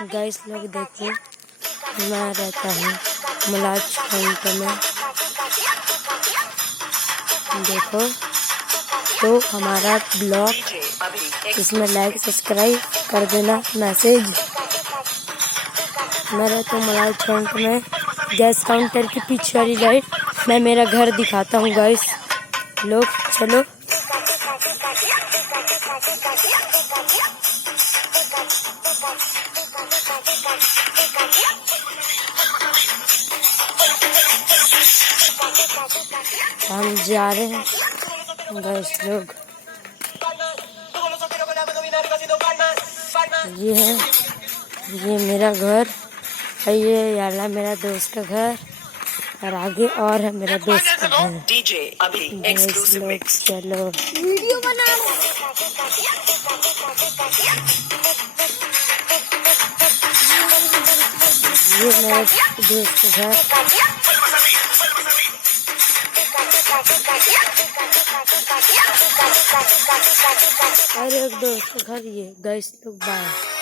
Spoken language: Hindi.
गाइस लोग देखो, मैं रहता हूँ मलाज पॉइंट में। देखो तो हमारा ब्लॉग, इसमें लाइक सब्सक्राइब कर देना। मैसेज, मैं रहता हूँ मलाज पॉइंट में, गैस काउंटर की पीछे वाली लाइट। मैं मेरा घर दिखाता हूँ गाइस लोग, चलो। हम जा रहे हैं गाइस लोग, ये मेरा घर है, ये याला मेरा दोस्त का घर, और आगे और है मेरा दोस्त का घर। गाइस लोग चलो, वीडियो बना रहे हैं। ये मेरा दोस्त का घर, और एक दोस्त का घर। ये गाइस लोग बाय।